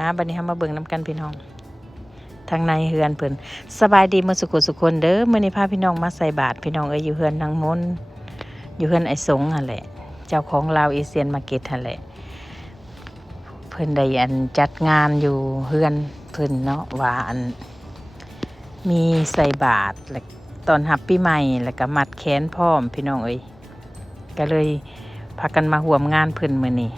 มาบัดนี้เฮามาเบิ่งนํกันพี่น้องทางในเฮือนเพิ่นสบายดีมื้อสุขคนเด้อมื้อนี้พาพี่น้องมาใส่บาตรพี่น้องอยู่เฮือนนางมนอยู่เฮือนไอ้สงหั่นแหละเจ้าของลาวเอเชียนมาร์เก็ตหั่นแหละเพิ่นได้จัดงานอยู่เฮือนเพิ่นเนาะว่ามีใส่บาตรและตอนรับปีใหม่แล้วก็มัดแขนพร้อมพี่น้องเอ้ยก็เลยพากันมาร่วมงานเพิ่นมื้อนี้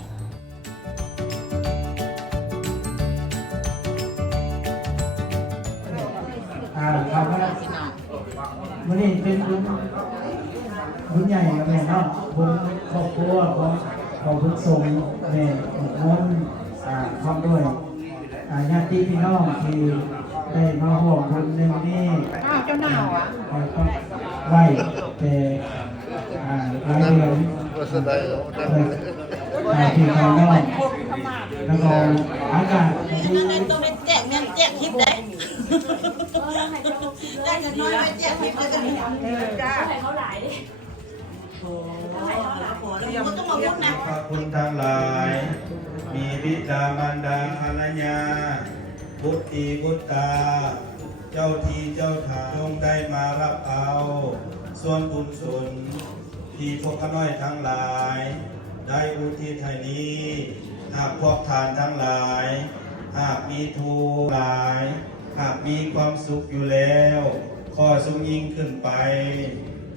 ครับวันนี้เป็นบุญใหญ่กับแม่เนาะบุญครอบครัวของบุญสงฆ์แม่น้องพร้อมด้วยญาติพี่น้องที่ได้มาร่วมบุญในวันนี้เจ้าหน้าอ่ะไหวแต่หลายเดือนที่เขาเนาะแล้วก็อากาศต้องได้แจกเงินแจกทิปได้ได้เงินน้อยไม่แจกทิปจะมีจ้าให้เขาหลายแล้วต้องมาพูดนะพระคุณทั้งหลายมีบิดามารดาภรรยาบุตรีบุตตาเจ้าทีเจ้าทางจงได้มารับเอาส่วนบุญส่วนที่พวกข้าน้อยทั้งหลายได้อุทิศให้นี้หากพวกทานทั้งหลายหากมีทุกข์หลายหากมีความสุขอยู่แล้วข้อสูงยิ่งขึ้นไป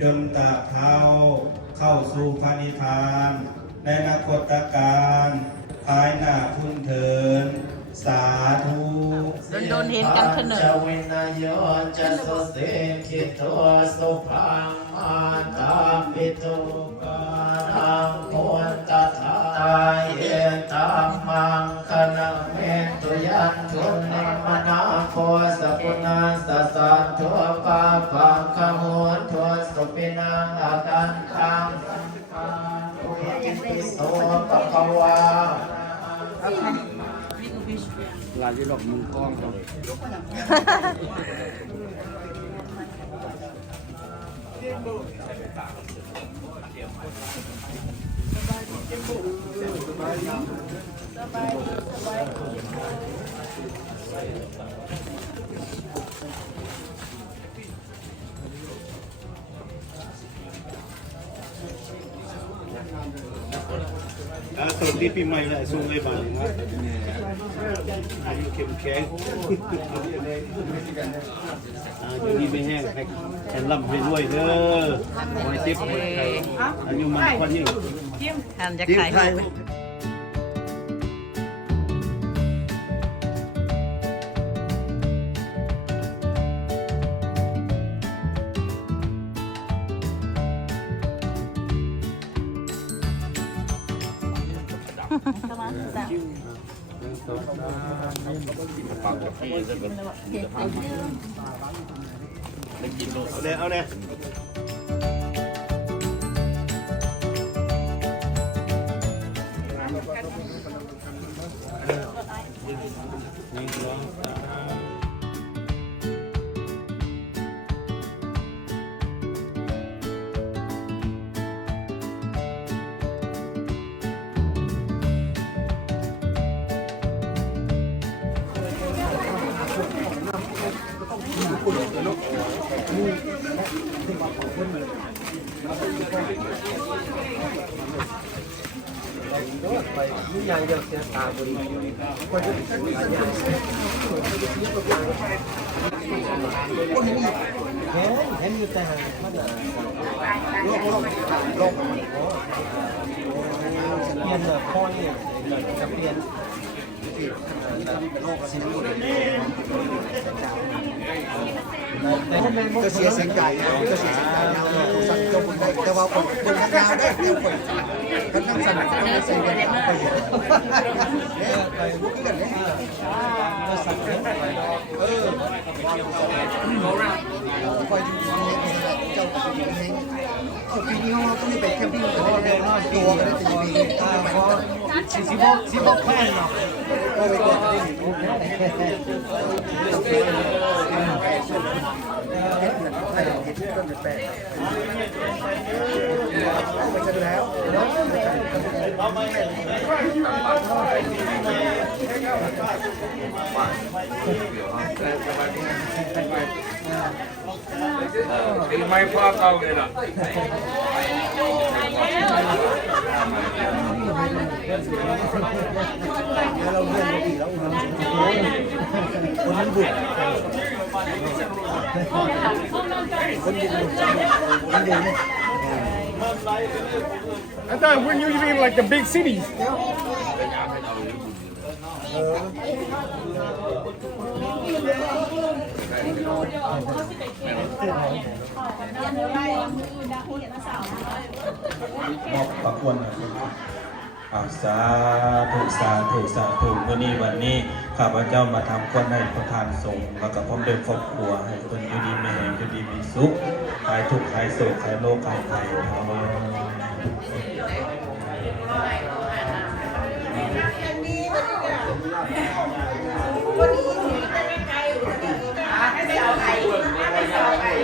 จนตราบเท้าเข้าสู่พระนิพพานในอนาคตการภายหน้าพุ่นเถินสาธุโดนเห็นกันเถอะเนอะ จะวินโยจะสุเสกิโตสุภังมาตาปิตุการังโคนตถาตายเอตัมมังคณะเมตุยันทุนนิมนาโพสกุณาสสันทัวปาปังขมุนทัวสุปินังอากันตังปุยปิโสปะคะวาลายยี่หลอกมุงกล้องครับสวัสดีปีใหม่เลยส่งเลยบ้านนี้ว่าอายุเข้มแข็งเดี๋ยวนี้ไม่แห้งให้ฉันร่ำให้รวยเด้อไว้ติ๊บอายุมันคนนี้ หันจะขายรูปเอาเลยยังเดียวเสียตาบริสุทธิ์คนจะเป็นอย่างเห็นอยู่แต่มันโลกเปลี่ยนพ่อเนี่ยจะเปลี่ยนโลกสิ่งนี้ก็เสียเสียงใหญ่ก็เสียเสียงใหญ่สั่งจงได้แต่ว่าคนคนทำงานได้เดียวคนคนทำสั่งก็ไม่ใช่เงินไปเยอะเนี่ยไปบุกกันเลยก็สั่งเยอะคอยอยู่เจ้าปีนี้เอาปีนี้เขาต้องไปแคมปิ้งกันเลยตัวกันได้จะมีเพราะ16แพนเนาะก็ไปตัวกันได้ต้นแปลกไปกันแล้ว ไม่พ่อเก่าเลยล่ะ เราเรียนมาดีแล้วคนมันบุกคนบุกคนเดิน I thought we're usually in like the big cities. บอกประควรสาธุสาธุสาธุวันนี้ข้าพเจ้ามาทำคนให้ประทานสงฆ์แล้วก็พร้อมด้วยครอบครัวให้คนอยู่ดีมีแห่งอยู่ดีมีสุขหายทุกข์หายโศกหายโรคหายภัย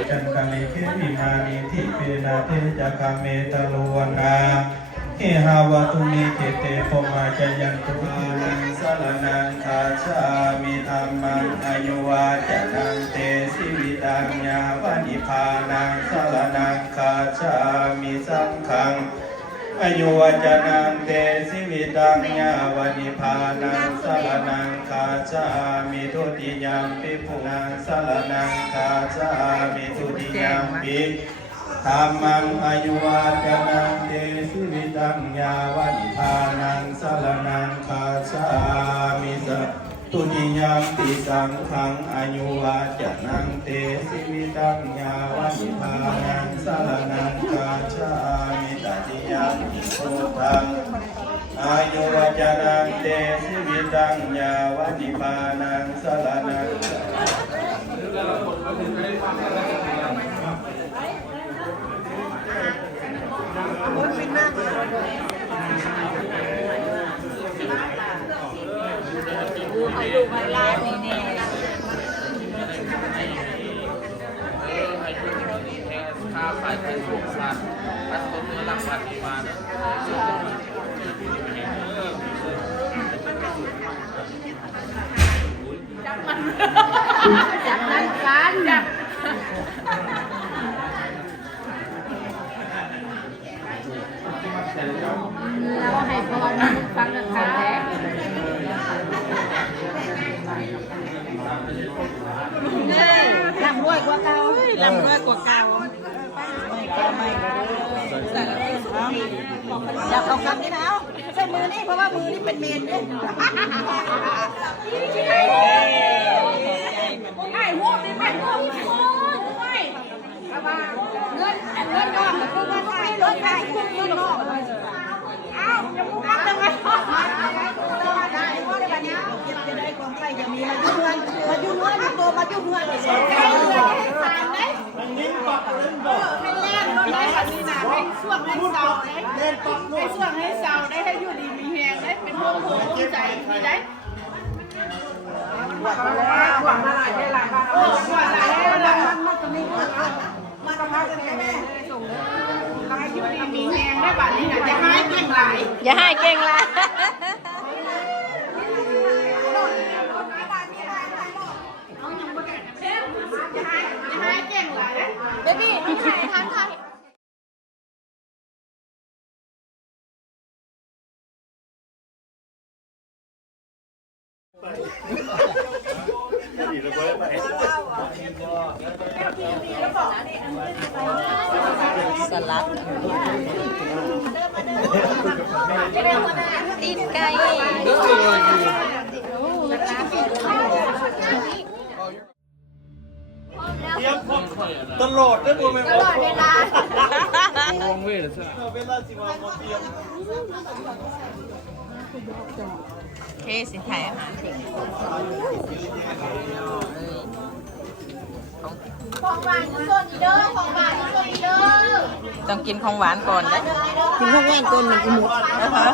จันกังเลเควิมานิทิเปนาเทจักเมตโลวนาเฮหาวตุเมเกเตปมาจยันตุอานังสารนังคาชามิธรรมังอายุวาจนังเตสิวิตังญาวานิพานังสารนังคาชามิสังฆังอายุวจนังเตสิวิตังญาวานิพานังสารนังคาชามิทุติยามปิปุนังสารนังคาชามิทุติยามปิธรรมังอายุวัจนังเตสิวิตังญาวานิพานังสารนังคาชามิสัตตุติยามปิสังฆังอายุวัจนังเตสิวิตังญาวานิพานังสารนังคาชามิตติยามปิโสทังอายุวัจนังเตสิวิตังญาวานิพานังสารนังค่าขายเป็นสูงสันถ้าต้นระดับปริมาณจับมันกันจับเราให้พรฟังกันค่ะลำรวยกว่าเก่าลำรวยกว่าเก่าอยากเอาคำนี้นะใส่มือนี่เพราะว่ามือนี่เป็นเมนเนี่ยไอ้หัวเป็นแม่หัวไม่เงินดอกคือเงินไม่ลดได้คือเงินดอกอ้าวจะมุกอัพยังไงได้ว่าได้แบบนี้จะได้ความใครจะมีมายุ่งเงินตัวมายุ่งเงินให้เงินให้ทานได้ให้แล่นรถได้แบบนี้นะให้ช่วงให้เสาได้ให้ช่วงให้เสาได้ให้อยู่ดีมีแหงได้เป็นพวกหัวใจมีได้หวังมาหลายได้หลายบ้างหวังหลายได้หลายมันจะไม่มันจะพากันแม่ส่งลายอยู่ดีมีแหงได้แบบนี้นะจะให้เก่งหลาย อย่าให้เก่งละ เบบี้น้องไทยทั้งไทย สลัดตีนไก่ตลอดได้บุญไหม ตลอดเวลา วงเวทใช่ไหม เวลาสิมาเตรียม เคสินถ่ายอาหารถึง ของหวานส่วนเด้อของหวานส่วนเด้อ ต้องกินของหวานก่อนนะ กินข้าวแกงก่อนมันอีหมด นะคะ